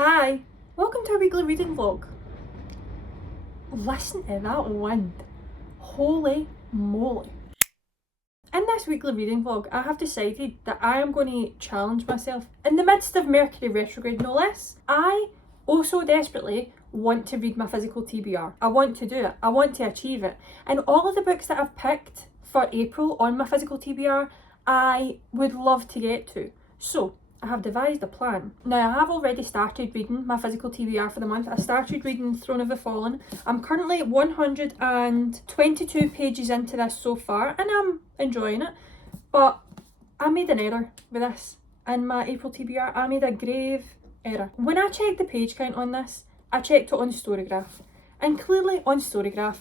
Hi, welcome to our weekly reading vlog. Listen to that wind. Holy moly. In this weekly reading vlog, I have decided that I am going to challenge myself in the midst of Mercury retrograde, no less. I also desperately want to read my physical TBR. I want to do it. I want to achieve it. And all of the books that I've picked for April on my physical TBR, I would love to get to. So, I have devised a plan. Now, I have already started reading my physical TBR for the month. I started reading Throne of the Fallen. I'm currently 122 pages into this so far, and I'm enjoying it. But I made an error with this in my April TBR. I made a grave error. When I checked the page count on this, I checked it on Storygraph. And clearly on Storygraph,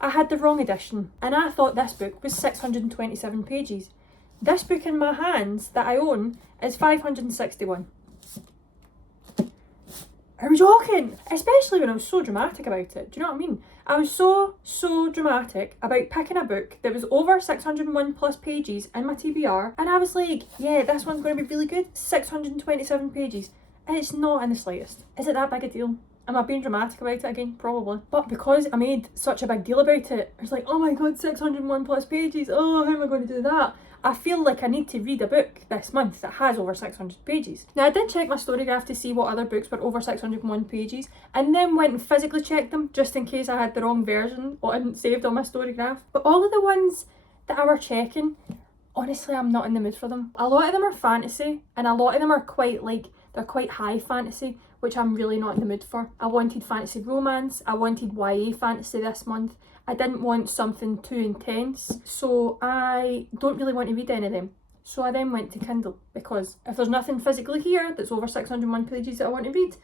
I had the wrong edition. And I thought this book was 627 pages. This book in my hands that I own is 561. I was joking, especially when I was so dramatic about it. Do you know what I mean? I was so dramatic about picking a book that was over 601 plus pages in my TBR, and I was like, yeah, this one's going to be really good. 627 pages. And it's not in the slightest. Is it that big a deal? Am I being dramatic about it again? Probably. But because I made such a big deal about it, I was like, oh my god, 601 plus pages. Oh, how am I going to do that? I feel like I need to read a book this month that has over 600 pages. Now, I did check my Storygraph to see what other books were over 601 pages, and then went and physically checked them just in case I had the wrong version or hadn't saved on my Storygraph. But all of the ones that I were checking, honestly, I'm not in the mood for them. A lot of them are fantasy, and a lot of them are they're quite high fantasy, which I'm really not in the mood for. I wanted fantasy romance, I wanted YA fantasy this month. I didn't want something too intense, so I don't really want to read any of them. So I then went to Kindle, because if there's nothing physically here that's over 601 pages that I want to read,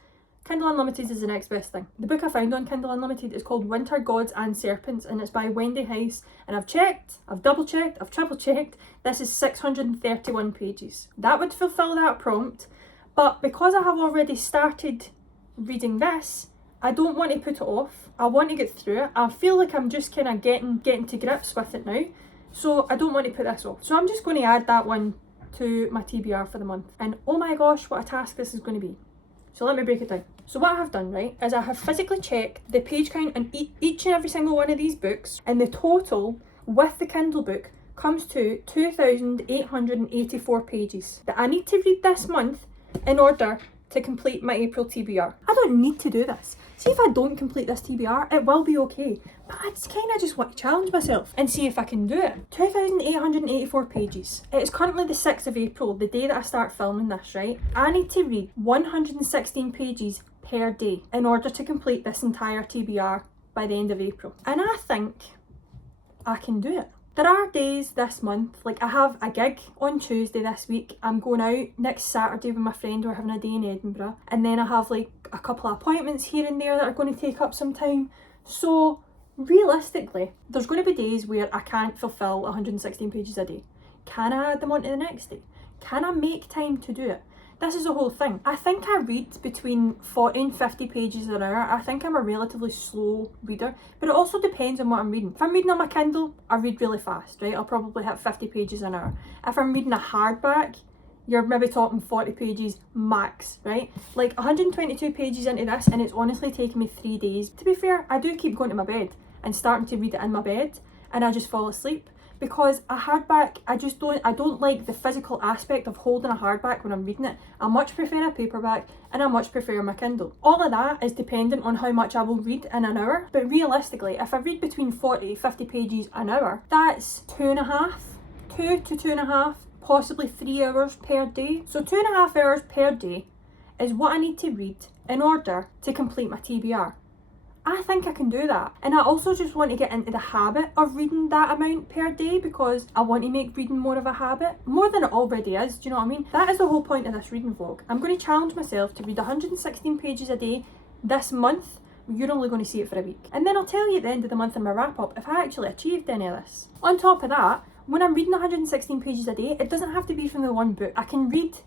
Kindle Unlimited is the next best thing. The book I found on Kindle Unlimited is called Winter Gods and Serpents, and it's by Wendy Heiss. And I've checked, I've double checked, I've triple checked, this is 631 pages. That would fulfill that prompt, but because I have already started reading this, I don't want to put it off. I want to get through it. I feel like I'm just kind of getting to grips with it now. So I don't want to put this off. So I'm just going to add that one to my TBR for the month. And oh my gosh, what a task this is going to be. So let me break it down. So what I have done, right, is I have physically checked the page count on each and every single one of these books. And the total with the Kindle book comes to 2,884 pages that I need to read this month in order to complete my April TBR. I don't need to do this. See, if I don't complete this TBR, it will be okay. But I just want to challenge myself and see if I can do it. 2,884 pages. It is currently the 6th of April, the day that I start filming this, right? I need to read 116 pages per day in order to complete this entire TBR by the end of April. And I think I can do it. There are days this month, like I have a gig on Tuesday this week. I'm going out next Saturday with my friend. We're having a day in Edinburgh. And then I have like a couple of appointments here and there that are going to take up some time. So realistically, there's going to be days where I can't fulfill 116 pages a day. Can I add them on to the next day? Can I make time to do it? This is the whole thing. I think I read between 40 and 50 pages an hour. I think I'm a relatively slow reader, but it also depends on what I'm reading. If I'm reading on my Kindle, I read really fast, right? I'll probably hit 50 pages an hour. If I'm reading a hardback, you're maybe talking 40 pages max, right? Like 122 pages into this, and it's honestly taken me 3 days. To be fair, I do keep going to my bed and starting to read it in my bed, and I just fall asleep. Because a hardback, I don't like the physical aspect of holding a hardback when I'm reading it. I much prefer a paperback, and I much prefer my Kindle. All of that is dependent on how much I will read in an hour. But realistically, if I read between 40 to 50 pages an hour, that's 2 to 2.5, possibly 3 hours per day. So 2.5 hours per day is what I need to read in order to complete my TBR. I think I can do that. And I also just want to get into the habit of reading that amount per day, because I want to make reading more of a habit, more than it already is. Do you know what I mean? That is the whole point of this reading vlog. I'm going to challenge myself to read 116 pages a day this month. You're only going to see it for a week. And then I'll tell you at the end of the month in my wrap up if I actually achieved any of this. On top of that, when I'm reading 116 pages a day, it doesn't have to be from the one book. I can read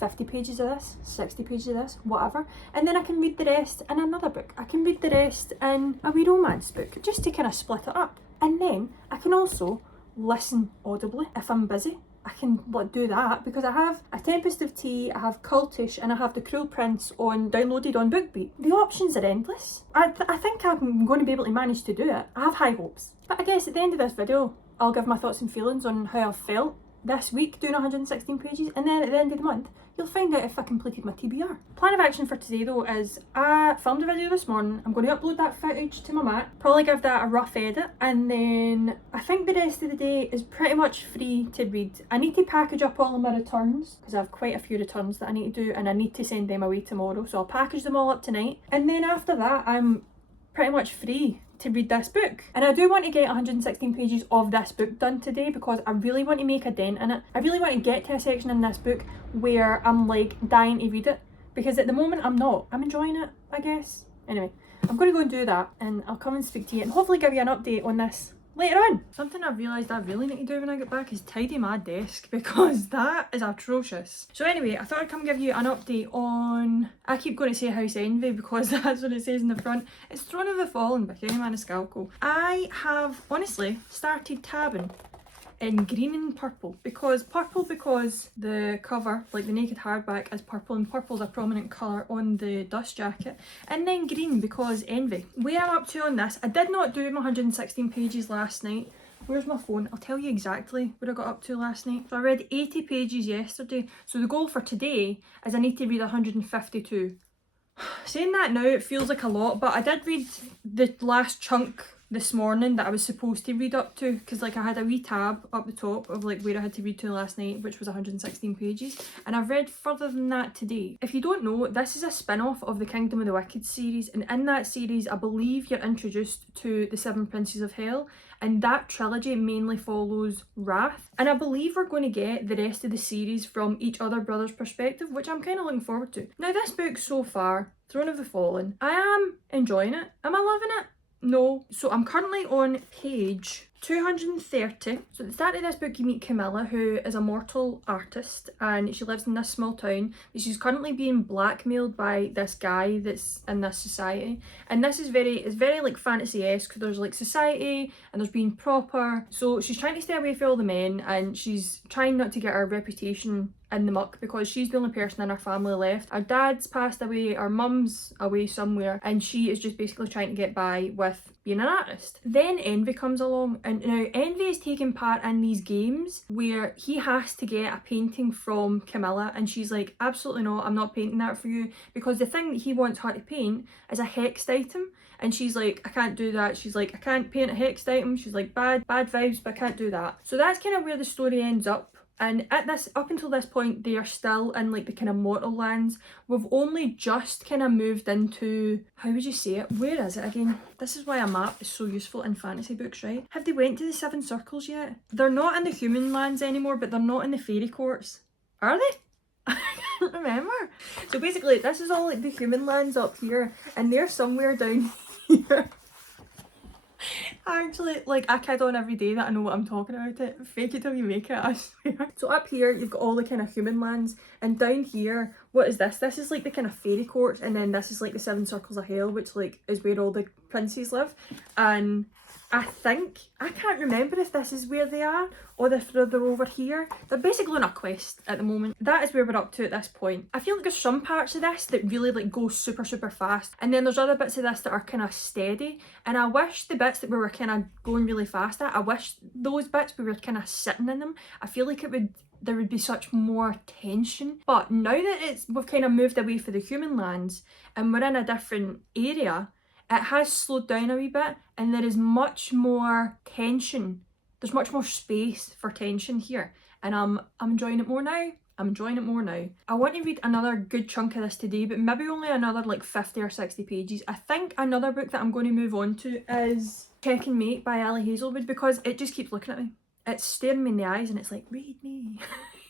50 pages of this, 60 pages of this, whatever, and then I can read the rest in another book. I can read the rest in a wee romance book, just to kind of split it up. And then I can also listen audibly if I'm busy. I can do that, because I have A Tempest of Tea, I have Cultish, and I have The Cruel Prince on downloaded on BookBeat. The options are endless. I think I'm going to be able to manage to do it. I have high hopes. But I guess at the end of this video, I'll give my thoughts and feelings on how I've felt this week doing 116 pages, and then at the end of the month you'll find out if I completed my TBR. Plan of action for today though is I filmed a video this morning. I'm going to upload that footage to my Mac, probably give that a rough edit, and then I think the rest of the day is pretty much free to read. I need to package up all of my returns because I have quite a few returns that I need to do, and I need to send them away tomorrow, so I'll package them all up tonight, and then after that I'm pretty much free to read this book. And I do want to get 116 pages of this book done today because I really want to make a dent in it. I really want to get to a section in this book where I'm like dying to read it, because at the moment I'm not. I'm enjoying it, I guess. Anyway, I'm going to go and do that, and I'll come and speak to you and hopefully give you an update on this later on. Something I've realised I really need to do when I get back is tidy my desk, because that is atrocious. So anyway, I thought I'd come give you an update on, I keep going to say House Envy because that's what it says in the front. It's Throne of the Fallen by Kenny Maniscalco. I have honestly started tabbing in green and purple because the cover, like the naked hardback, is purple, and purple's a prominent colour on the dust jacket, and then green because Envy. Where I'm up to on this, I did not do my 116 pages last night. Where's my phone? I'll tell you exactly what I got up to last night. So I read 80 pages yesterday, so the goal for today is I need to read 152. Saying that now, it feels like a lot, but I did read the last chunk this morning that I was supposed to read up to, because like I had a wee tab up the top of like where I had to read to last night, which was 116 pages, and I've read further than that today. If you don't know, this is a spin-off of the Kingdom of the Wicked series, and in that series I believe you're introduced to the 7 Princes of Hell, and that trilogy mainly follows Wrath, and I believe we're going to get the rest of the series from each other brother's perspective, which I'm kind of looking forward to. Now this book so far, Throne of the Fallen, I am enjoying it. Am I loving it? No. So I'm currently on page 230. So at the start of this book you meet Camilla, who is a mortal artist, and she lives in this small town, but she's currently being blackmailed by this guy that's in this society, and this is very like fantasy-esque. There's like society and there's being proper, so she's trying to stay away from all the men, and she's trying not to get her reputation in the muck because she's the only person in her family left. Her dad's passed away, her mum's away somewhere, and she is just basically trying to get by with being an artist. Then Envy comes along, and now Envy is taking part in these games where he has to get a painting from Camilla, and she's like, absolutely not, I'm not painting that for you, because the thing that he wants her to paint is a hexed item, and she's like, I can't do that. She's like, I can't paint a hexed item. She's like, bad vibes, but I can't do that. So that's kind of where the story ends up. And up until this point, they are still in like the kind of mortal lands. We've only just kind of moved into, how would you say it? Where is it again? This is why a map is so useful in fantasy books, right? Have they went to the 7 circles yet? They're not in the human lands anymore, but they're not in the fairy courts. Are they? I can't remember. So basically, this is all like the human lands up here, and they're somewhere down here. Actually, like, I kid on every day that I know what I'm talking about it. Fake it till you make it, I swear. So up here, you've got all the kind of human lands, and down here, what is this? This is like the kind of fairy court, and then this is like the 7 circles of hell, which like is where all the princes live. And I think, I can't remember if this is where they are or if they're over here. They're basically on a quest at the moment. That is where we're up to at this point. I feel like there's some parts of this that really like go super fast, and then there's other bits of this that are kind of steady, and I wish the bits that we were kind of going really fast at, I wish those bits we were kind of sitting in them. I feel like there would be such more tension. But now that we've kind of moved away from the human lands and we're in a different area, it has slowed down a wee bit, and there is much more tension. There's much more space for tension here, and I'm enjoying it more now. I'm enjoying it more now. I want to read another good chunk of this today, but maybe only another like 50 or 60 pages. I think another book that I'm going to move on to is Check and Mate by Ali Hazelwood, because it just keeps looking at me. It's staring me in the eyes and it's like, read me.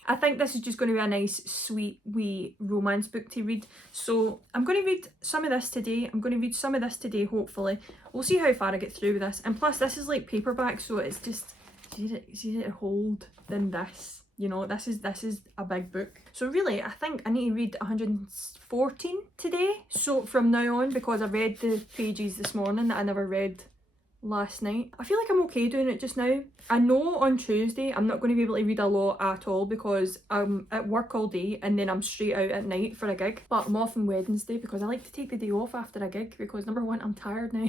I think this is just going to be a nice, sweet, wee romance book to read. So I'm going to read some of this today. I'm going to read some of this today, hopefully. We'll see how far I get through with this. And plus, this is like paperback, so it's just, it's easier to hold than this. You know, this is a big book. So really, I think I need to read 114 today. So from now on, because I read the pages this morning that I never read last night. I feel like I'm okay doing it just now. I know on Tuesday I'm not going to be able to read a lot at all because I'm at work all day and then I'm straight out at night for a gig. But I'm off on Wednesday because I like to take the day off after a gig because number one, I'm tired now.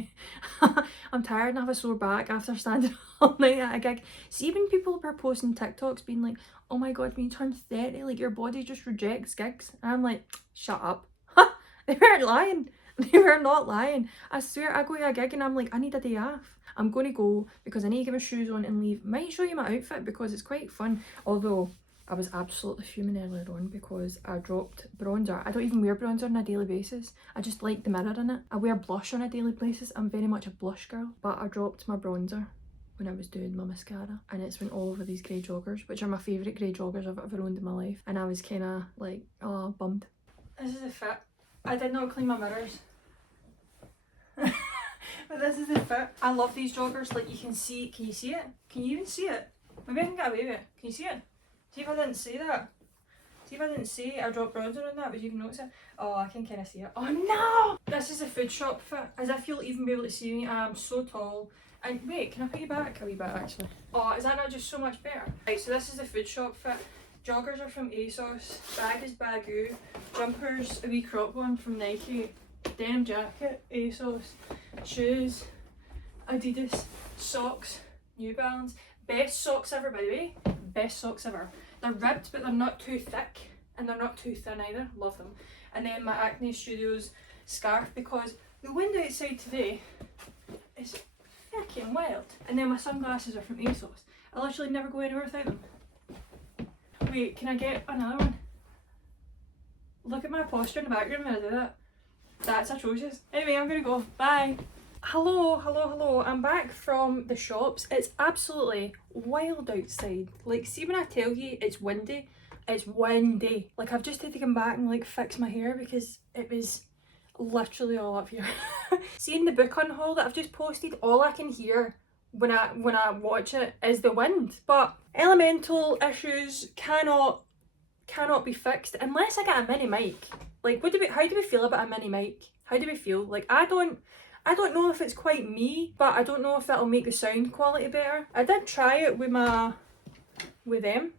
I'm tired and I have a sore back after standing all night at a gig. See, when people were posting TikToks being like, oh my god, when you turn 30, like your body just rejects gigs. And I'm like, shut up. They weren't lying. They were not lying. I swear, I go to a gig and I'm like, I need a day off. I'm going to go because I need to get my shoes on and leave. Might show you my outfit because it's quite fun. Although, I was absolutely fuming earlier on because I dropped bronzer. I don't even wear bronzer on a daily basis. I just like the mirror in it. I wear blush on a daily basis. I'm very much a blush girl. But I dropped my bronzer when I was doing my mascara and it's went all over these grey joggers, which are my favourite grey joggers I've ever owned in my life. And I was kind of like, oh, bummed. This is a fit. I did not clean my mirrors. But this is the fit. I love these joggers. Like, you can see, can you see it? Can you even see it? Maybe I can get away with it. Can you see it? See if I didn't say that. See if I didn't say I dropped bronzer on that, but you can notice it. Oh, I can kind of see it. Oh no! This is a food shop fit. As if you'll even be able to see me. I am so tall. And wait, can I put you back a wee bit actually? Oh, is that not just so much better? Right, so this is the food shop fit. Joggers are from ASOS, bag is Baggu, jumpers, a wee crop one from Nike, denim jacket, ASOS, shoes, Adidas, socks, New Balance. Best socks ever, by the way. Best socks ever. They're ribbed, but they're not too thick, and they're not too thin either. Love them. And then my Acne Studios scarf, because the wind outside today is fucking wild. And then my sunglasses are from ASOS. I literally never go anywhere without them. Wait, can I get another one? Look at my posture in the background when I do that. That's atrocious. Anyway, I'm gonna go. Bye. Hello. I'm back from the shops. It's absolutely wild outside. Like, see when I tell you it's windy? It's windy. Like, I've just had to come back and like fix my hair because it was literally all up here. Seeing the book unhaul that I've just posted, all I can hear when I watch it is the wind. But elemental issues cannot be fixed unless I get a mini mic. Like, how do we feel about a mini mic? How do we feel? Like, I don't know if it's quite me, but I don't know if that'll make the sound quality better. I did try it with them,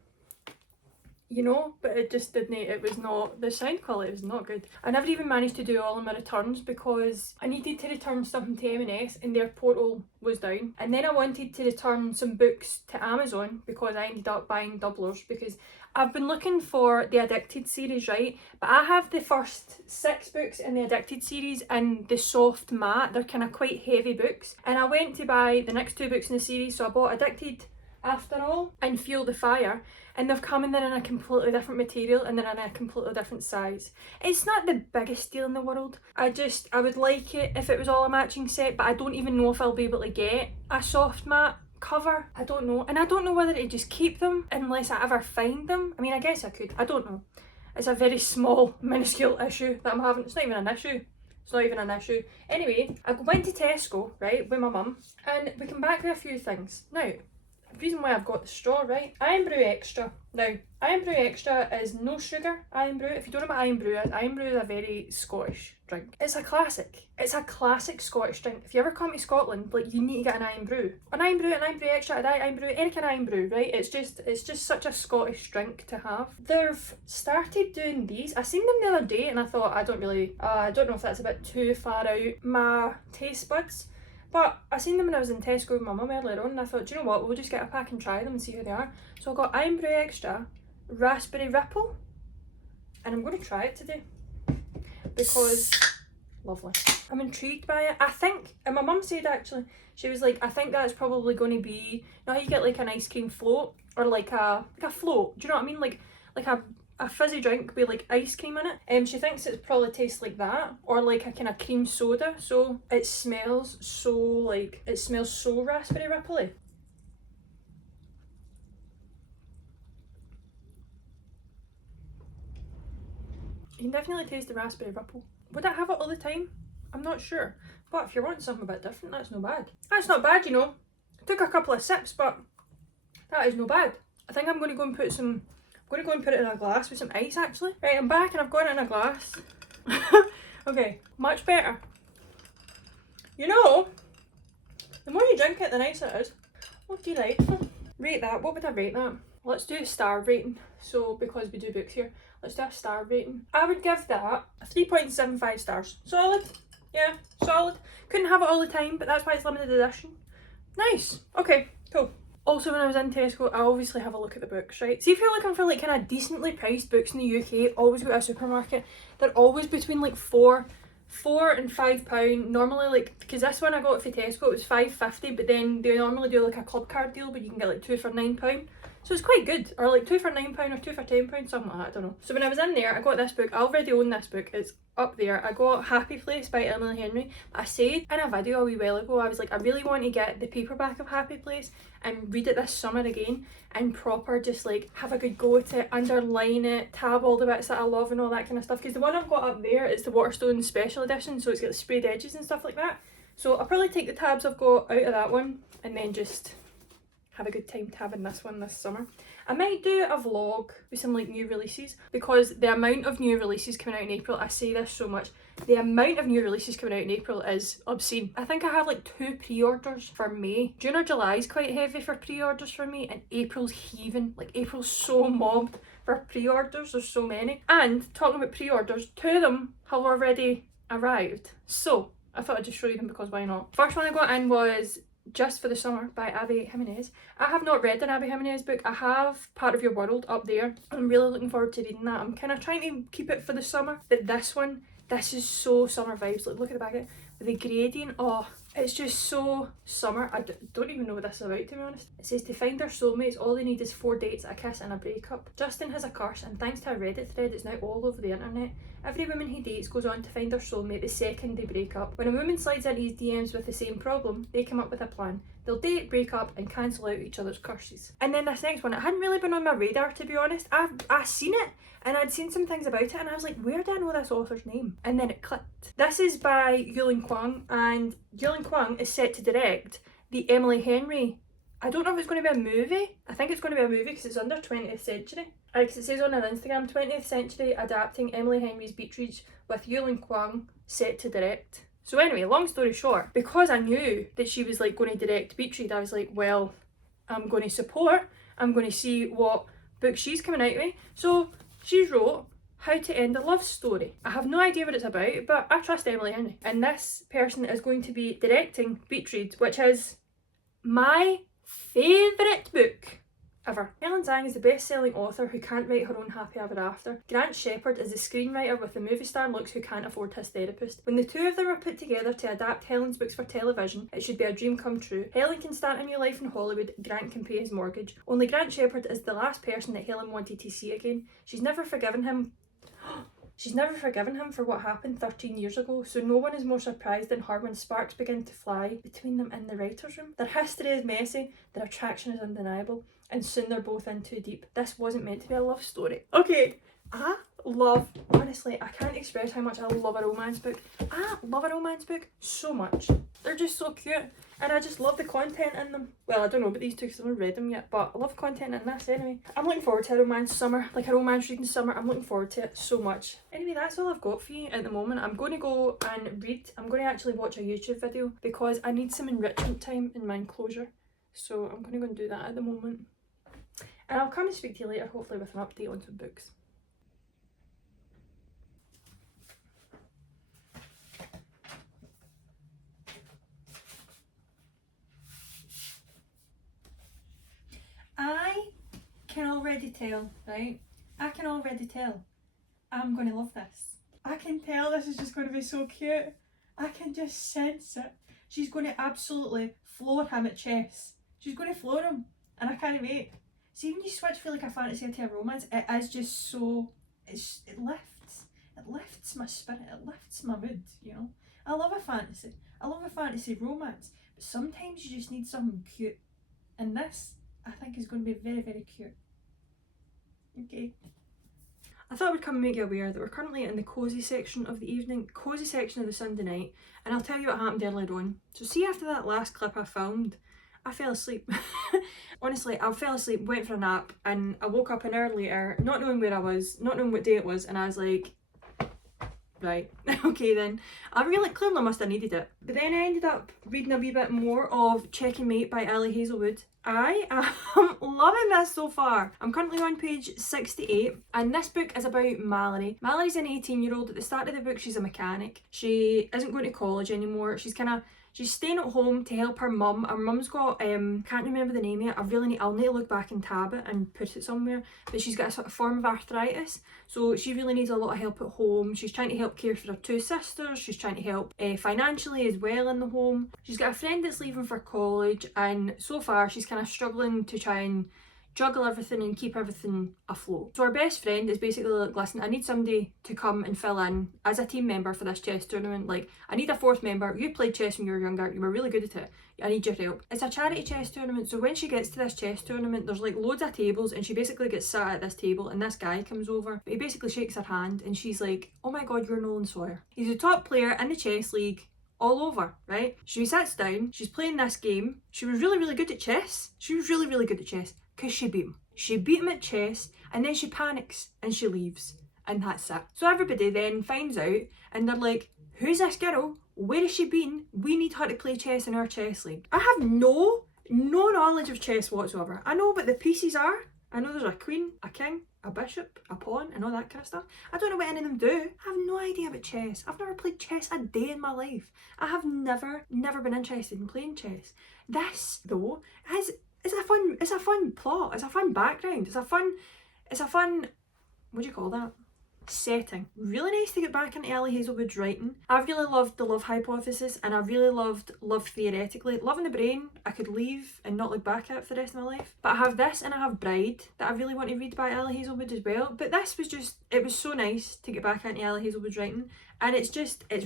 you know, but it just didn't, it was not, the sound quality was not good. I never even managed to do all of my returns because I needed to return something to M&S and their portal was down. And then I wanted to return some books to Amazon because I ended up buying doublers because I've been looking for the Addicted series, right? But I have the first 6 books in the Addicted series in the soft matte. They're kind of quite heavy books. And I went to buy the next 2 books in the series, so I bought Addicted After All and Fuel the Fire. And they've come in there in a completely different material and they're in a completely different size. It's not the biggest deal in the world. I would like it if it was all a matching set, but I don't even know if I'll be able to get a soft matte cover. I don't know. And I don't know whether to just keep them unless I ever find them. I mean, I guess I could. I don't know. It's a very small, minuscule issue that I'm having. It's not even an issue. It's not even an issue. Anyway, I went to Tesco, right, with my mum, and we came back with a few things. Now, the reason why I've got the straw, right? Iron Brew Extra. Now, Iron Brew Extra is no sugar Iron Brew. If you don't know what Iron Brew is a very Scottish drink. It's a classic. It's a classic Scottish drink. If you ever come to Scotland, like, you need to get an Iron Brew. An Iron Brew Extra, an Iron Brew, any kind of Iron Brew, right? It's just such a Scottish drink to have. They've started doing these. I seen them the other day and I thought, I don't know if that's a bit too far out my taste buds. But I seen them when I was in Tesco with my mum earlier on and I thought, do you know what, we'll just get a pack and try them and see how they are. So I got Iron Brew Extra, Raspberry Ripple, and I'm going to try it today because lovely. I'm intrigued by it. I think, and my mum said actually, she was like, I think that's probably going to be, you know how you get like an ice cream float or like a float, do you know what I mean? Like a fizzy drink with like ice cream in it. She thinks it probably tastes like that or like a kind of cream soda. So it smells so raspberry rippley. You can definitely taste the raspberry ripple. Would I have it all the time? I'm not sure. But if you're wanting something a bit different, that's no bad. That's not bad, you know. I took a couple of sips, but that is no bad. I think I'm going to go and put it in a glass with some ice actually. Right, I'm back and I've got it in a glass. Okay, much better. You know, The more you drink it, the nicer it is. Oh, delightful. Rate that. What would I rate that? Let's do a star rating. So, because we do books here, let's do a star rating. I would give that a 3.75 stars. Solid. Yeah, solid. Couldn't have it all the time, but that's why it's limited edition. Nice. Okay, cool. Also, when I was in Tesco, I obviously have a look at the books, right? See, if you're looking for like kind of decently priced books in the UK, always go to a supermarket. They're always between like £4 and £5. Normally, like, because this one I got for Tesco, it was £5.50, but then they normally do like a club card deal, but you can get like 2 for £9. So it's quite good, or like 2 for £9 or 2 for £10, something like that, I don't know. So when I was in there, I got this book. I already own this book. It's up there. I got Happy Place by Emily Henry. I said in a video a wee while ago, I was like, I really want to get the paperback of Happy Place and read it this summer again and proper just like have a good go at it, underline it, tab all the bits that I love and all that kind of stuff. Because the one I've got up there is the Waterstones special edition, so it's got the sprayed edges and stuff like that. So I'll probably take the tabs I've got out of that one and then just have a good time tabbing this one this summer. I might do a vlog with some like new releases, because the amount of new releases coming out in April, I say this so much, the amount of new releases coming out in April is obscene. I think I have like 2 pre-orders for May. June or July is quite heavy for pre-orders for me, and April's heaving. Like April's so mobbed for pre-orders, there's so many. And talking about pre-orders, 2 of them have already arrived. So I thought I'd just show you them because why not? First one I got in was Just for the Summer by Abby Jimenez. I have not read an Abby Jimenez book. I have Part of Your World up there. I'm really looking forward to reading that. I'm kind of trying to keep it for the summer, but this one, this is so summer vibes. Like, look at the back of it with the gradient. Oh, it's just so summer. I don't even know what this is about, to be honest. It says to find their soulmates, all they need is 4 dates, a kiss and a breakup. Justin has a curse, and thanks to a Reddit thread, it's now all over the internet. Every woman he dates goes on to find their soulmate the second they break up. When a woman slides into his DMs with the same problem, they come up with a plan. They'll date, break up and cancel out each other's curses. And then this next one, it hadn't really been on my radar, to be honest. I've seen it and I'd seen some things about it and I was like, where do I know this author's name? And then it clicked. This is by Yulin Kwang, and Yulin Kwang is set to direct the Emily Henry. I don't know if it's going to be a movie. I think it's going to be a movie because it's under 20th century. Because it says on her Instagram, 20th century adapting Emily Henry's Beatrice with Yulin Kwang set to direct. So anyway, long story short, because I knew that she was like going to direct Beatrice, I was like, well, I'm going to support. I'm going to see what book she's coming out with. So she wrote How to End a Love Story. I have no idea what it's about, but I trust Emily Henry. And this person is going to be directing Beatrice, which is my favourite book ever. Helen Zhang is the best-selling author who can't write her own happy ever after. Grant Shepherd is the screenwriter with the movie star looks who can't afford his therapist. When the two of them are put together to adapt Helen's books for television, it should be a dream come true. Helen can start a new life in Hollywood, Grant can pay his mortgage. Only Grant Shepherd is the last person that Helen wanted to see again. She's never forgiven him for what happened 13 years ago, so no one is more surprised than her when sparks begin to fly between them in the writer's room. Their history is messy, their attraction is undeniable, and soon they're both in too deep. This wasn't meant to be a love story. Okay, honestly, I can't express how much I love a romance book. I love a romance book so much. They're just so cute, and I just love the content in them. Well, I don't know about these two because I haven't read them yet, but I love content in this anyway. I'm looking forward to a romance summer, like a romance reading summer. I'm looking forward to it so much. Anyway, that's all I've got for you at the moment. I'm going to go and read. I'm going to actually watch a YouTube video because I need some enrichment time in my enclosure. So I'm going to go and do that at the moment. And I'll come and speak to you later, hopefully with an update on some books. I can already tell, right? I can already tell I'm going to love this. I can tell this is just going to be so cute. I can just sense it. She's going to absolutely floor him at chess. She's going to floor him, and I can't wait. See, when you switch from like a fantasy into a romance, it is just so, it lifts my spirit, it lifts my mood, you know. I love a fantasy romance, but sometimes you just need something cute, and this, I think, is going to be very, very cute. Okay. I thought I would come and make you aware that we're currently in the cosy section of the evening, cosy section of the Sunday night, and I'll tell you what happened earlier on. So see, after that last clip I filmed, I fell asleep. Honestly, I fell asleep, went for a nap, and I woke up an hour later, not knowing where I was, not knowing what day it was, and I was like, Right, okay then. I really clearly must have needed it. But then I ended up reading a wee bit more of Checkmate by Ellie Hazelwood. I am loving this so far. I'm currently on page 68 and this book is about Mallory. Mallory's an 18-year-old. At the start of the book she's a mechanic. She isn't going to college anymore. She's staying at home to help her mum. Her mum's got, can't remember the name yet. I'll need to look back and tab it and put it somewhere. But she's got a sort of form of arthritis. So she really needs a lot of help at home. She's trying to help care for her 2 sisters. She's trying to help financially as well in the home. She's got a friend that's leaving for college. And so far she's kind of struggling to try and juggle everything and keep everything afloat. So our best friend is basically like, listen, I need somebody to come and fill in as a team member for this chess tournament. Like, I need a 4th member. You played chess when you were younger. You were really good at it. I need your help. It's a charity chess tournament, so when she gets to this chess tournament, there's like loads of tables and she basically gets sat at this table and this guy comes over. But he basically shakes her hand and she's like, oh my god, you're Nolan Sawyer. He's a top player in the chess league all over, right? She sits down, she's playing this game. She was really, really good at chess. Because she beat him. She beat him at chess and then she panics and she leaves. And that's it. So everybody then finds out and they're like, who's this girl? Where has she been? We need her to play chess in our chess league. I have no knowledge of chess whatsoever. I know what the pieces are. I know there's a queen, a king, a bishop, a pawn and all that kind of stuff. I don't know what any of them do. I have no idea about chess. I've never played chess a day in my life. I have never been interested in playing chess. This, though, it's a fun plot, it's a fun background, it's a fun, what do you call that? Setting. Really nice to get back into Ellie Hazelwood's writing. I really loved The Love Hypothesis and I really loved Love Theoretically. Love in the Brain, I could leave and not look back at for the rest of my life. But I have this and I have Bride that I really want to read by Ellie Hazelwood as well. But this was just, it was so nice to get back into Ellie Hazelwood's writing and it's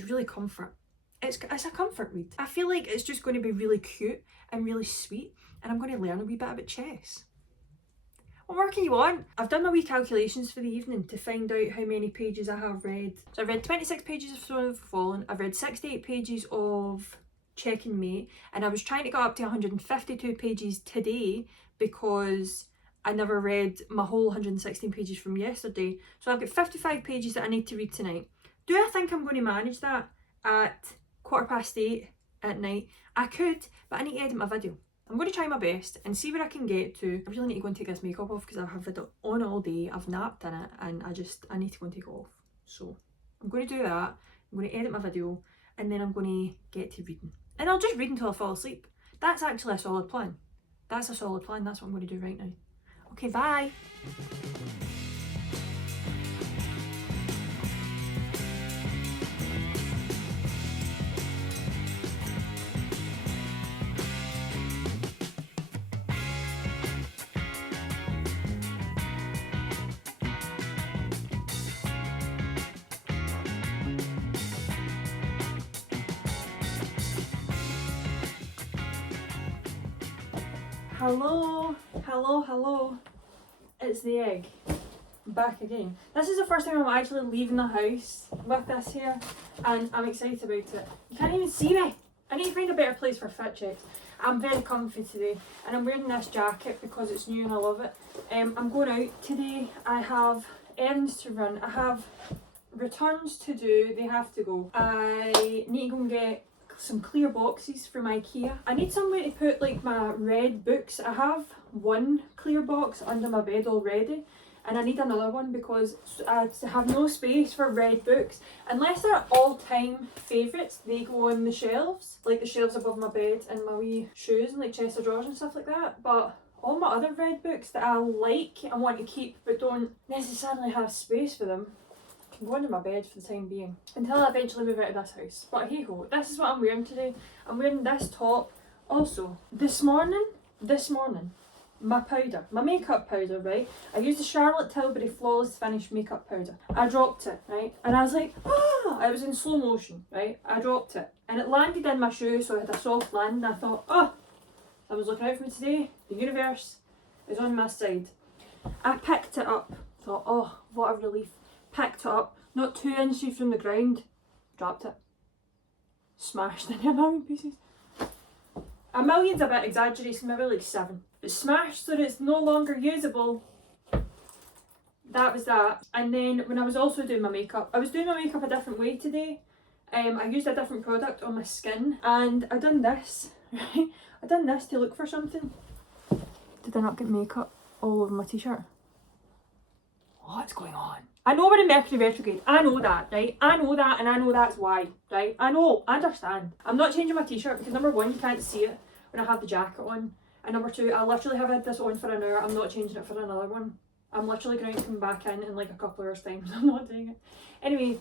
really comfort. It's a comfort read. I feel like it's just going to be really cute and really sweet and I'm going to learn a wee bit about chess. What more can you want? I've done my wee calculations for the evening to find out how many pages I have read. So I've read 26 pages of Throne of the Fallen, I've read 68 pages of Checkmate, and I was trying to get up to 152 pages today because I never read my whole 116 pages from yesterday. So I've got 55 pages that I need to read tonight. Do I think I'm going to manage that at 8:15 at night? I could, but I need to edit my video. I'm going to try my best and see where I can get to. I really need to go and take this makeup off because I've had it on all day. I've napped in it and I need to go and take it off. So I'm going to do that. I'm going to edit my video and then I'm going to get to reading. And I'll just read until I fall asleep. That's actually a solid plan. That's a solid plan. That's what I'm going to do right now. Okay, bye. Hello. It's the egg. I'm back again. This is the first time I'm actually leaving the house with this here and I'm excited about it. You can't even see me. I need to find a better place for fit checks. I'm very comfy today and I'm wearing this jacket because it's new and I love it. I'm going out today. I have errands to run. I have returns to do. They have to go. I need to go and get some clear boxes from IKEA. I need somewhere to put like my red books. I have one clear box under my bed already and I need another one because I have no space for red books. Unless they're all-time favourites, they go on the shelves, like the shelves above my bed and my wee shoes and like chest of drawers and stuff like that. But all my other red books that I like and want to keep but don't necessarily have space for them can go under my bed for the time being until I eventually move out of this house. But hey ho, this is what I'm wearing today. I'm wearing this top. Also, this morning, my powder, my makeup powder, right? I used the Charlotte Tilbury Flawless Finish makeup powder. I dropped it, right? And I was like, ah! It was in slow motion, right? I dropped it. And it landed in my shoe, so I had a soft land. And I thought, oh, I was looking out for me today. The universe is on my side. I picked it up. Thought, oh, what a relief. Picked it up, not 2 inches from the ground. Dropped it. Smashed into a million pieces. A million's a bit exaggerated, maybe like 7. But smashed so that it's no longer usable. that was that. And then when I was also doing my makeup, I was doing my makeup a different way today. I used a different product on my skin, and I done this, right? I done this to look for something. Did I not get makeup all over my t-shirt? What's going on? I know we're in Mercury retrograde, I know that, right? I know that, and I know that's why, right? I know, I understand. I'm not changing my t-shirt because number one, you can't see it when I have the jacket on. And number two, I literally have had this on for an hour. I'm not changing it for another one. I'm literally going to come back in like a couple hours time. I'm not doing it. Anyway,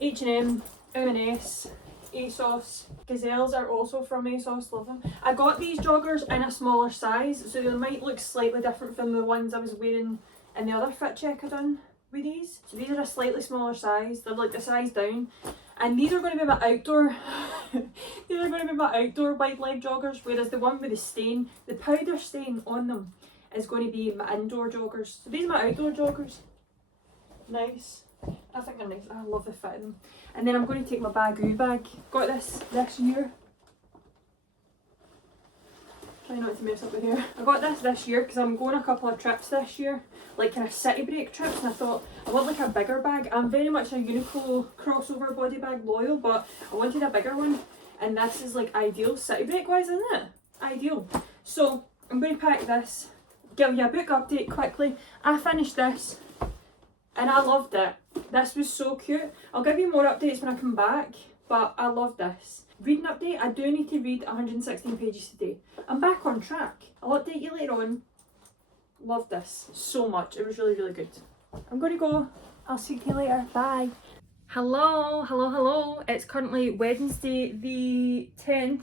H&M, M&S, ASOS. Gazelles are also from ASOS, love them. I got these joggers in a smaller size, so they might look slightly different from the ones I was wearing in the other fit check I done with these. So these are a slightly smaller size. They're like the size down. And these are going to be my outdoor, these are going to be my outdoor wide leg joggers, whereas the one with the stain, the powder stain on them, is going to be my indoor joggers. So these are my outdoor joggers. Nice. I think they're nice. I love the fit of them. And then I'm going to take my Bagoo bag. Got this year. Try not to mess up the hair. I got this year because I'm going a couple of trips this year, like kind of city break trips, and I thought I want like a bigger bag. I'm very much a Uniqlo crossover body bag loyal, but I wanted a bigger one, and this is like ideal city break wise, isn't it? Ideal. So I'm going to pack this, give you a book update quickly. I finished this and I loved it. This was so cute. I'll give you more updates when I come back, but I love this. Reading update, I do need to read 116 pages today. I'm back on track. I'll update you later on. Love this so much. It was really, really good. I'm going to go. I'll see you later. Bye. Hello. It's currently Wednesday the 10th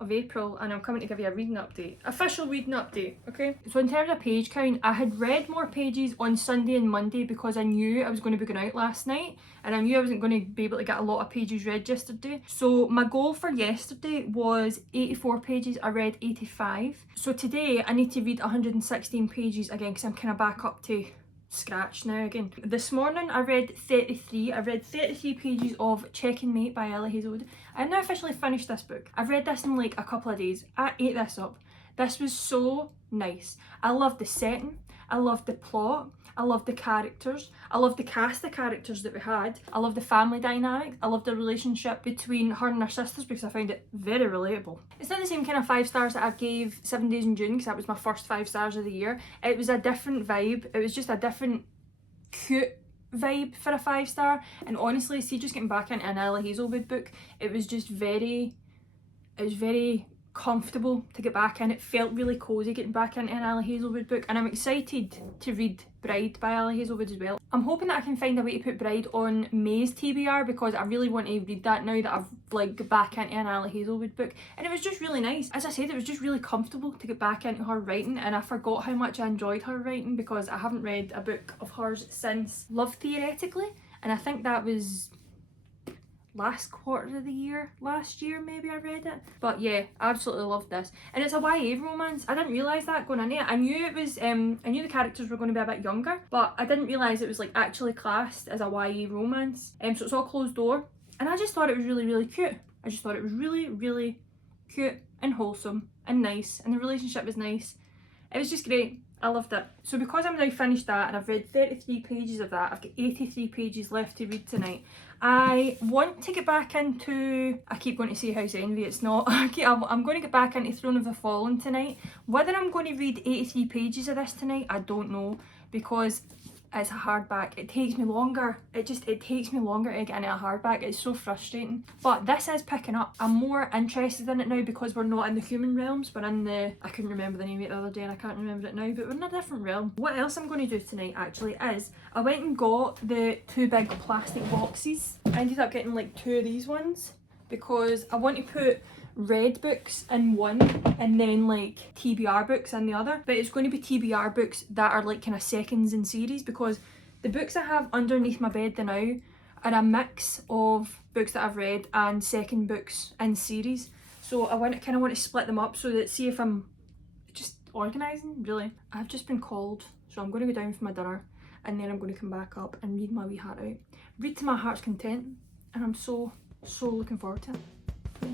of April, and I'm coming to give you a reading update. Official reading update, okay? So in terms of page count, I had read more pages on Sunday and Monday because I knew I was going to be going out last night, and I knew I wasn't going to be able to get a lot of pages read yesterday. So my goal for yesterday was 84 pages. I read 85. So today I need to read 116 pages again because I'm kind of back up to scratch now again. This morning I read 33. I read 33 pages of Check and Mate by Ella Hazelwood. I've now officially finished this book. I've read this in like a couple of days. I ate this up. This was so nice. I loved the setting. I loved the plot. I loved the characters. I loved the cast of characters that we had. I loved the family dynamic. I loved the relationship between her and her sisters because I found it very relatable. It's not the same kind of 5 stars that I gave 7 Days in June because that was my first 5 stars of the year. It was a different vibe. It was just a different cute vibe for a 5 star. And honestly, see, just getting back into an Ella Hazelwood book, it was very comfortable to get back in. It felt really cozy getting back into an Ella Hazelwood book, and I'm excited to read Bride by Ella Hazelwood as well. I'm hoping that I can find a way to put Bride on May's TBR because I really want to read that now that I've like got back into an Ella Hazelwood book, and it was just really nice. As I said, it was just really comfortable to get back into her writing, and I forgot how much I enjoyed her writing because I haven't read a book of hers since Love Theoretically, and I think that was last quarter of the year, last year maybe I read it. But yeah, absolutely loved this. And it's a YA romance. I didn't realise that going into it. I knew it was, I knew the characters were going to be a bit younger, but I didn't realise it was like actually classed as a YA romance. So it's all closed door. And I just thought it was really cute. I just thought it was really cute and wholesome and nice, and the relationship was nice. It was just great. I loved it. So because I'm now finished that and I've read 33 pages of that, I've got 83 pages left to read tonight. I want to get back into, I keep going to say House Envy, it's not. I'm going to get back into Throne of the Fallen tonight. Whether I'm going to read 83 pages of this tonight, I don't know, because it's a hardback. It takes me longer. It takes me longer to get into a hardback. It's so frustrating. But this is picking up. I'm more interested in it now because we're not in the human realms. We're in the, I couldn't remember the name of it the other day and I can't remember it now, but we're in a different realm. What else I'm going to do tonight actually is, I went and got the 2 big plastic boxes. I ended up getting like 2 of these ones because I want to put read books in one and then like TBR books in the other, but it's going to be TBR books that are like kind of seconds in series, because the books I have underneath my bed now are a mix of books that I've read and second books in series. So I kind of want to split them up so that, see if I'm just organising really. I've just been called, so I'm going to go down for my dinner and then I'm going to come back up and read my wee heart out. Read to my heart's content, and I'm so looking forward to it. Yeah.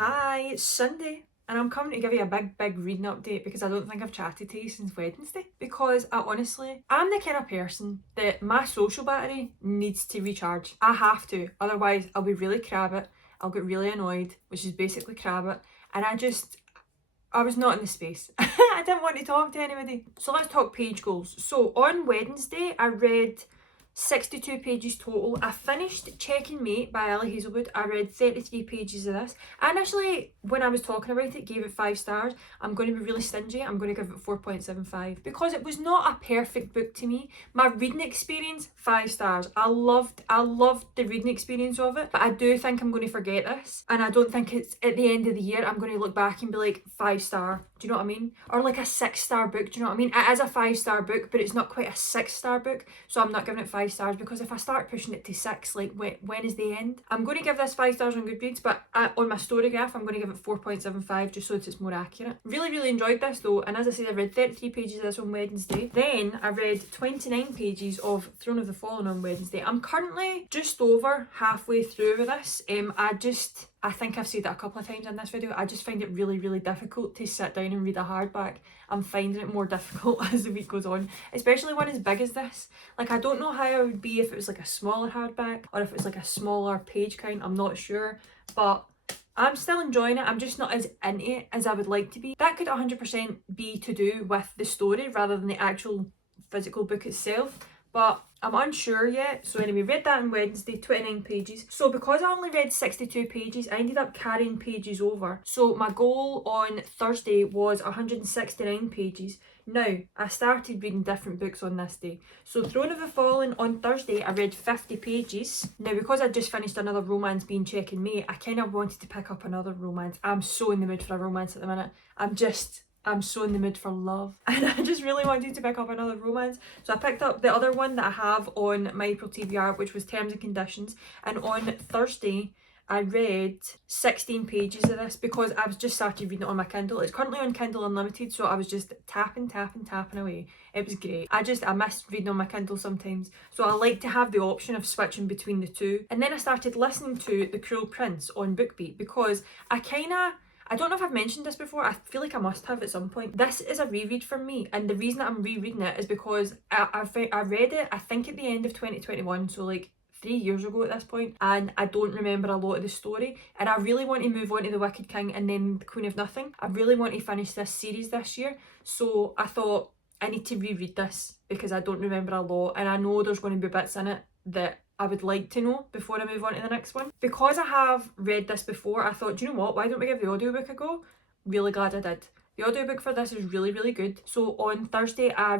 Hi, it's Sunday and I'm coming to give you a big reading update because I don't think I've chatted to you since Wednesday. Because I'm the kind of person that my social battery needs to recharge. I have to, otherwise I'll be really crabbit, I'll get really annoyed, which is basically crabbit, and I was not in the space. I didn't want to talk to anybody. So let's talk page goals. So on Wednesday, I read 62 pages total. I finished Checking Mate by Ellie Hazelwood. I read 33 pages of this. I initially, when I was talking about it, gave it 5 stars. I'm going to be really stingy. I'm going to give it 4.75 because it was not a perfect book to me. My reading experience, 5 stars. I loved the reading experience of it, but I do think I'm going to forget this, and I don't think it's at the end of the year I'm going to look back and be like 5 star. Do you know what I mean? Or like a 6 star book. Do you know what I mean? It is a 5 star book, but it's not quite a 6 star book, so I'm not giving it 5 stars because if I start pushing it to 6, like when is the end? I'm going to give this 5 stars on Goodreads, but on my story graph I'm going to give it 4.75 just so that it's more accurate. Really enjoyed this though, and as I said, I read 33 pages of this on Wednesday. Then I read 29 pages of Throne of the Fallen on Wednesday. I'm currently just over halfway through with this. I think I've said it a couple of times in this video, I just find it really difficult to sit down and read a hardback. I'm finding it more difficult as the week goes on, especially one as big as this. Like, I don't know how I would be if it was like a smaller hardback or if it was like a smaller page count, I'm not sure, but I'm still enjoying it. I'm just not as into it as I would like to be. That could 100% be to do with the story rather than the actual physical book itself, but I'm unsure yet. So anyway, read that on Wednesday, 29 pages. So because I only read 62 pages, I ended up carrying pages over. So my goal on Thursday was 169 pages. Now, I started reading different books on this day. So Throne of the Fallen on Thursday, I read 50 pages. Now, because I just finished another romance being Checking Mate, I kind of wanted to pick up another romance. I'm so in the mood for a romance at the minute. I'm so in the mood for love, and I just really wanted to pick up another romance, so I picked up the other one that I have on my April TBR, which was Terms and Conditions. And on Thursday I read 16 pages of this because I was just started reading it on my Kindle. It's currently on Kindle Unlimited, so I was just tapping away. It was great. I miss reading on my Kindle sometimes, so I like to have the option of switching between the two. And then I started listening to The Cruel Prince on BookBeat because I don't know if I've mentioned this before, I feel like I must have at some point. This is a reread for me, and the reason that I'm rereading it is because I read it, I think at the end of 2021, so like 3 years ago at this point, and I don't remember a lot of the story, and I really want to move on to The Wicked King and then The Queen of Nothing. I really want to finish this series this year, so I thought I need to reread this because I don't remember a lot, and I know there's going to be bits in it that I would like to know before I move on to the next one. Because I have read this before, I thought, do you know what, why don't we give the audiobook a go? Really glad I did. The audiobook for this is really good. So on Thursday I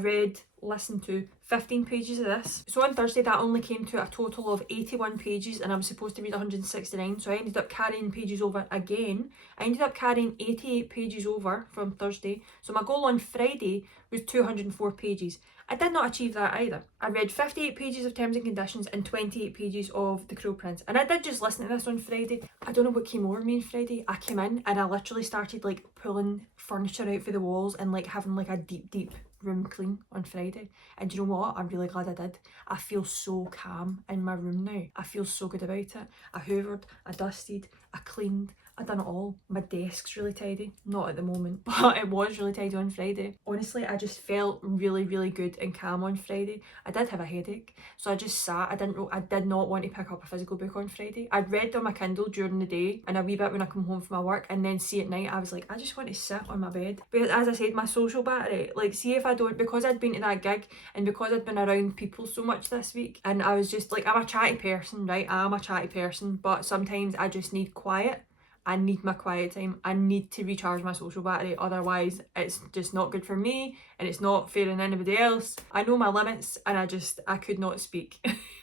listened to 15 pages of this. So on Thursday that only came to a total of 81 pages, and I was supposed to read 169, so I ended up carrying pages over again. I ended up carrying 88 pages over from Thursday, so my goal on Friday was 204 pages. I did not achieve that either. I read 58 pages of Terms and Conditions and 28 pages of The Cruel Prince, and I did just listen to this on Friday. I don't know what came over me on Friday. I came in and I literally started like pulling furniture out for the walls and like having like a deep room clean on Friday. And do you know what? I'm really glad I did. I feel so calm in my room now. I feel so good about it. I hoovered, I dusted, I cleaned, I done it all. My desk's really tidy. Not at the moment, but it was really tidy on Friday. Honestly, I just felt really good and calm on Friday. I did have a headache, so I just sat. I did not want to pick up a physical book on Friday. I'd read on my Kindle during the day and a wee bit when I come home from my work, and then see at night I was like, I just want to sit on my bed. Because as I said, my social battery, like, see if I don't, because I'd been to that gig and because I'd been around people so much this week, and I was just like, I'm a chatty person, right? I'm a chatty person, but sometimes I just need quiet. I need my quiet time. I need to recharge my social battery, otherwise it's just not good for me and it's not fair on anybody else. I know my limits, and I could not speak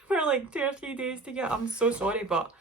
for like 2 or 3 days to get. I'm so sorry, but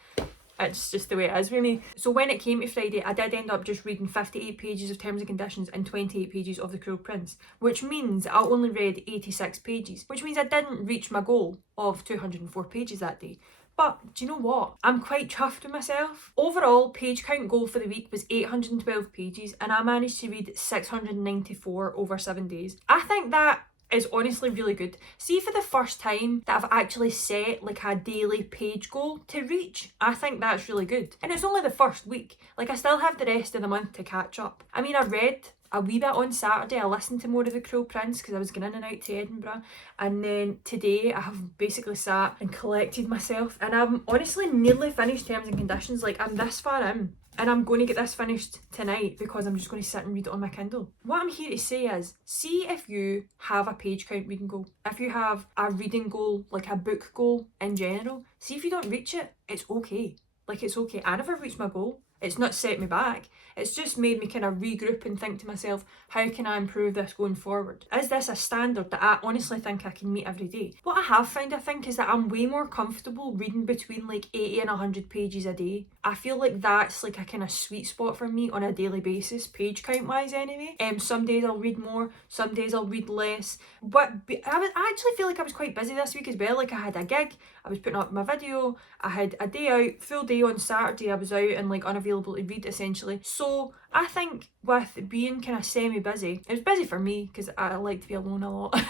it's just the way it is with me. So when it came to Friday, I did end up just reading 58 pages of Terms and Conditions and 28 pages of The Cruel Prince, which means I only read 86 pages, which means I didn't reach my goal of 204 pages that day. But do you know what? I'm quite chuffed with myself. Overall, page count goal for the week was 812 pages, and I managed to read 694 over 7 days. I think that is honestly really good. See, for the first time that I've actually set like a daily page goal to reach, I think that's really good. And it's only the first week. Like, I still have the rest of the month to catch up. I mean, I read a wee bit on Saturday. I listened to more of The Cruel Prince because I was going in and out to Edinburgh. And then today I have basically sat and collected myself. And I'm honestly nearly finished Terms and Conditions. Like, I'm this far in. And I'm going to get this finished tonight because I'm just going to sit and read it on my Kindle. What I'm here to say is, see if you have a page count reading goal. If you have a reading goal, like a book goal in general, see if you don't reach it, it's okay. Like, it's okay. I never reached my goal. It's not set me back. It's just made me kind of regroup and think to myself, how can I improve this going forward? Is this a standard that I honestly think I can meet every day? What I have found, I think, is that I'm way more comfortable reading between like 80 and 100 pages a day. I feel like that's like a kind of sweet spot for me on a daily basis, page count wise anyway. Some days I'll read more, some days I'll read less. But I actually feel like I was quite busy this week as well. Like, I had a gig, I was putting up my video, I had a day out, full day on Saturday. I was out and like unavailable to read essentially. So I think with being kind of semi-busy, it was busy for me because I like to be alone a lot.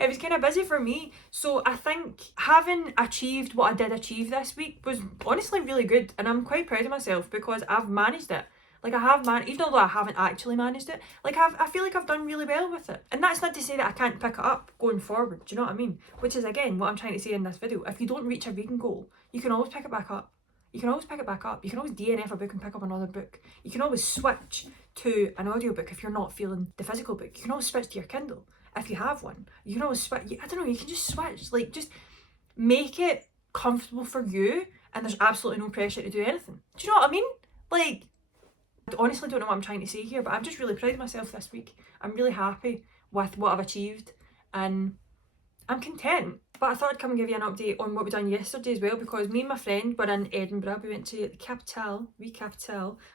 It was kind of busy for me. So I think having achieved what I did achieve this week was honestly really good. And I'm quite proud of myself because I've managed it. Like, I have managed, even though I haven't actually managed it, like I feel like I've done really well with it. And that's not to say that I can't pick it up going forward, do you know what I mean? Which is, again, what I'm trying to say in this video. If you don't reach a reading goal, you can always pick it back up. You can always pick it back up. You can always DNF a book and pick up another book. You can always switch to an audiobook if you're not feeling the physical book. You can always switch to your Kindle if you have one. You can always switch. I don't know, you can just switch. Like, just make it comfortable for you and there's absolutely no pressure to do anything. Do you know what I mean? Like, I honestly don't know what I'm trying to say here, but I'm just really proud of myself this week. I'm really happy with what I've achieved and I'm content. But I thought I'd come and give you an update on what we done yesterday as well, because me and my friend were in Edinburgh. We went to the Capitale,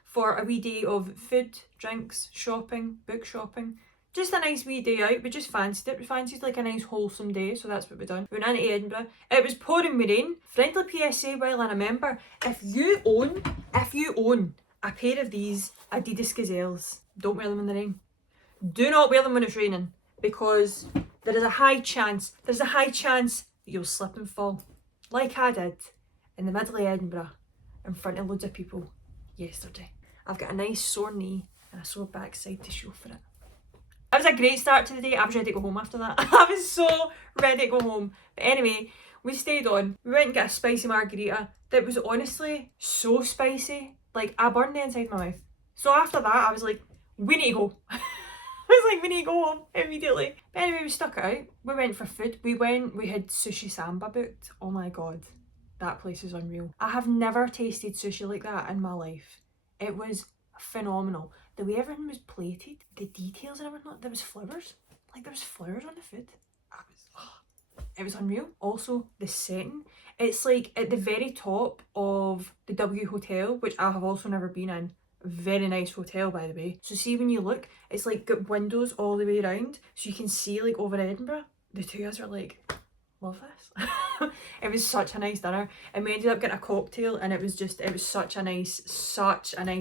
for a wee day of food, drinks, shopping, book shopping. Just a nice wee day out. We just fancied it. We fancied like a nice wholesome day, so that's what we done. We went into Edinburgh. It was pouring with rain. Friendly PSA while I remember, if you own a pair of these Adidas Gazelles, don't wear them in the rain. Do not wear them when it's raining, because there is a high chance that you'll slip and fall, like I did in the middle of Edinburgh in front of loads of people yesterday. I've got a nice sore knee and a sore backside to show for it. It was a great start to the day. I was ready to go home after that. I was so ready to go home. But anyway, we stayed on. We went and got a spicy margarita that was honestly so spicy. Like, I burned the inside of my mouth. So after that, I was like, we need to go. I was like, we need to go home immediately. But anyway, we stuck it out. We went for food. We had Sushi Samba booked. Oh my god, that place is unreal. I have never tasted sushi like that in my life. It was phenomenal. The way everything was plated, the details and everything, there was flowers. Like, there was flowers on the food. It was unreal. Also, the setting. It's like at the very top of the W Hotel, which I have also never been in. Very nice hotel, by the way. So see, when you look, it's like got windows all the way around, so you can see like over Edinburgh. The two of us are like, love this. It was such a nice dinner, and we ended up getting a cocktail, and it was such a nice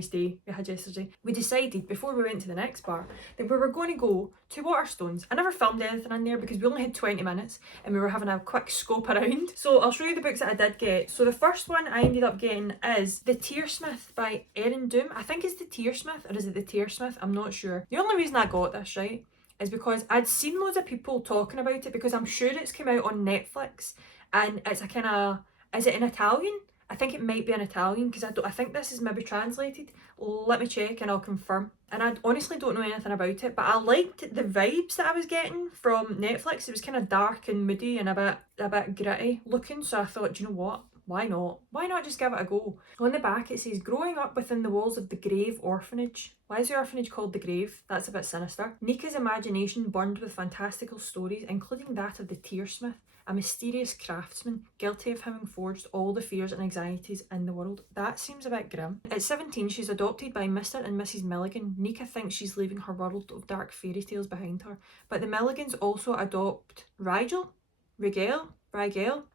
day we had yesterday. We decided before we went to the next bar that we were going to go to Waterstones. I never filmed anything in there because we only had 20 minutes and we were having a quick scope around. So I'll show you the books that I did get. So the first one I ended up getting is The Tearsmith by Erin Doom. I think it's The Tearsmith, or is it The Tearsmith? I'm not sure. The only reason I got this, right, is because I'd seen loads of people talking about it, because I'm sure it's come out on Netflix, and it's a kind of, is it in Italian? I think it might be in Italian, because I think this is maybe translated. Let me check and I'll confirm. And I honestly don't know anything about it, but I liked the vibes that I was getting from Netflix. It was kind of dark and moody and a bit gritty looking, so I thought, do you know what? Why not? Why not just give it a go? On the back it says, growing up within the walls of the Grave Orphanage. Why is the orphanage called the Grave? That's a bit sinister. Nika's imagination burned with fantastical stories, including that of the Tearsmith, a mysterious craftsman guilty of having forged all the fears and anxieties in the world. That seems a bit grim. At 17, she's adopted by Mr. and Mrs. Milligan. Nika thinks she's leaving her world of dark fairy tales behind her, but the Milligans also adopt Rigel,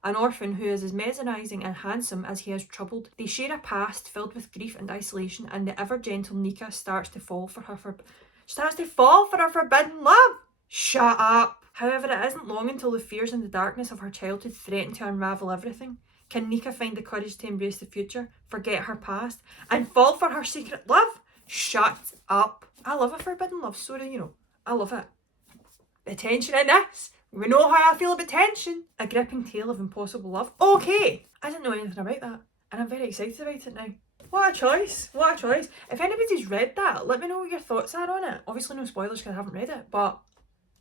an orphan who is as mesmerising and handsome as he is troubled. They share a past filled with grief and isolation, and the ever gentle Nika starts to fall for her forbidden love. Shut up! However, it isn't long until the fears and the darkness of her childhood threaten to unravel everything. Can Nika find the courage to embrace the future, forget her past, and fall for her secret love? Shut up! I love a forbidden love story, you know. I love it. The tension in this. We know how I feel about tension. A gripping tale of impossible love. Okay! I didn't know anything about that, and I'm very excited about it now. What a choice! What a choice! If anybody's read that, let me know what your thoughts are on it. Obviously no spoilers because I haven't read it, but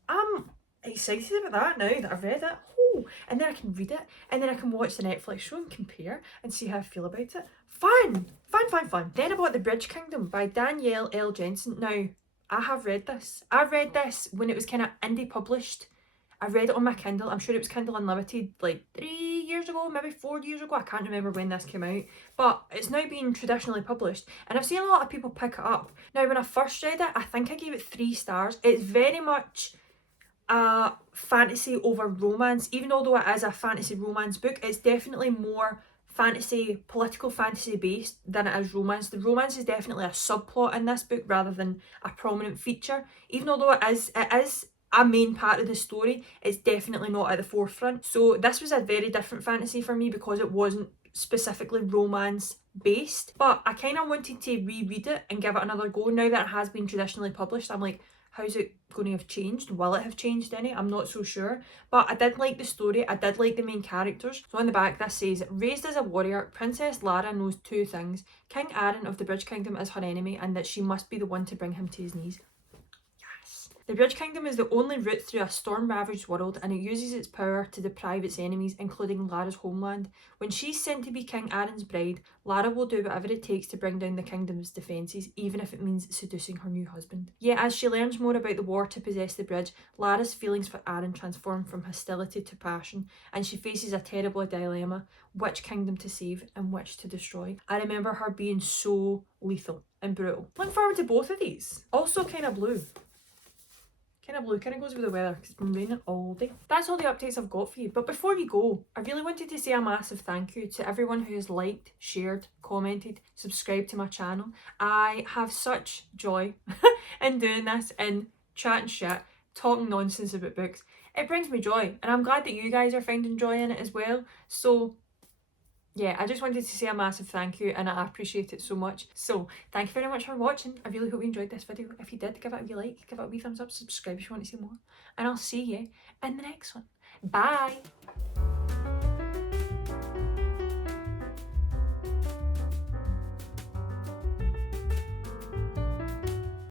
I'm excited about that now that I've read it. Oh, and then I can read it, and then I can watch the Netflix show and compare and see how I feel about it. Fun! Fun, fun, fun. Then I bought The Bridge Kingdom by Danielle L. Jensen. Now, I have read this. I read this when it was kind of indie published. I read it on my Kindle. I'm sure it was Kindle Unlimited like 3 years ago, maybe 4 years ago. I can't remember when this came out. But it's now been traditionally published. And I've seen a lot of people pick it up. Now, when I first read it, I think I gave it 3 stars. It's very much a fantasy over romance. Even although it is a fantasy romance book, it's definitely more fantasy, political fantasy based than it is romance. The romance is definitely a subplot in this book rather than a prominent feature. Even although it is a main part of the story, it's definitely not at the forefront. So this was a very different fantasy for me because it wasn't specifically romance based. But I kind of wanted to reread it and give it another go now that it has been traditionally published. I'm like, how's it going to have changed? Will it have changed any? I'm not so sure. But I did like the story. I did like the main characters. So on the back this says, raised as a warrior, Princess Lara knows 2 things. King Aaron of the Bridge Kingdom is her enemy and that she must be the one to bring him to his knees. The Bridge Kingdom is the only route through a storm-ravaged world, and it uses its power to deprive its enemies, including Lara's homeland. When she's sent to be King Aaron's bride, Lara will do whatever it takes to bring down the kingdom's defences, even if it means seducing her new husband. Yet as she learns more about the war to possess the bridge, Lara's feelings for Aaron transform from hostility to passion, and she faces a terrible dilemma: which kingdom to save and which to destroy. I remember her being so lethal and brutal. Looking forward to both of these. Also kind of blue. Kind of goes with the weather because it's been raining all day. That's all the updates I've got for you. But before we go, I really wanted to say a massive thank you to everyone who has liked, shared, commented, subscribed to my channel. I have such joy in doing this and chatting shit, talking nonsense about books. It brings me joy, and I'm glad that you guys are finding joy in it as well. So yeah, I just wanted to say a massive thank you, and I appreciate it so much. So thank you very much for watching. I really hope you enjoyed this video. If you did, give it a wee like, give it a wee thumbs up, subscribe if you want to see more, and I'll see you in the next one. Bye!